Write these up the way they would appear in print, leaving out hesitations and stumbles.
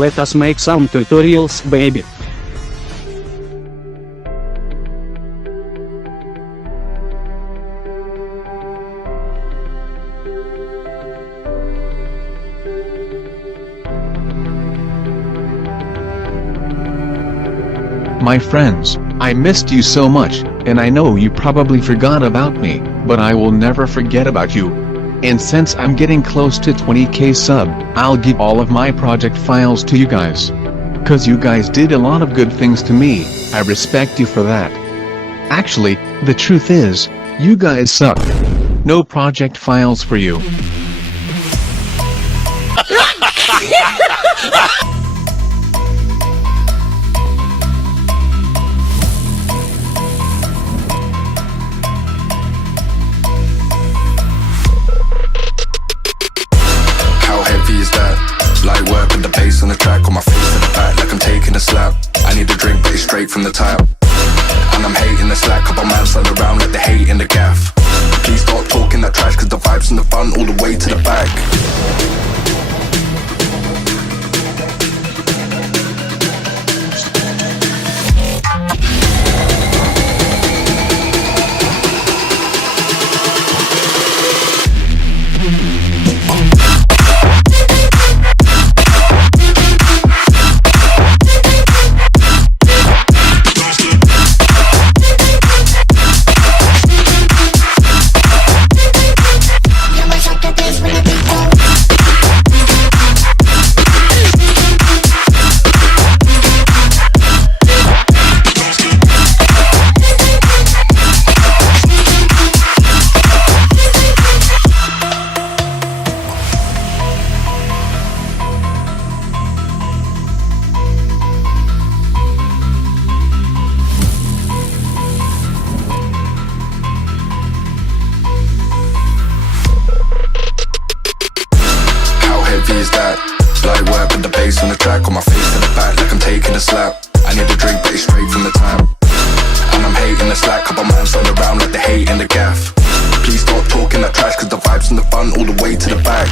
let us make some tutorials, baby. My friends, I missed you so much, and I know you probably forgot about me, but I will never forget about you. And since I'm getting close to 20k sub, I'll give all of my project files to you guys. Cause you guys did a lot of good things to me, I respect you for that. Actually, the truth is, you guys suck. No project files for you. Light work with the bass on the track, on my face to the back like I'm taking a slap. I need a drink but it's straight from the tap. And I'm hating the slack, couple man slide around like they hate in the gaff. Please stop talking that trash cause the vibes in the front all the way to the back. Light work with the bass on the track, on my face to the back like I'm taking a slap. I need a drink but it's straight from the tap. And I'm hating the slack, couple man slide around like they hate in the gaff. Please stop talking that trash cause the vibes in the front all the way to the back.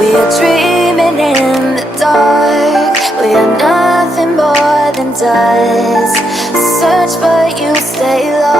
We are dreaming in the dark. We are nothing more than dust. Search but you stay lost.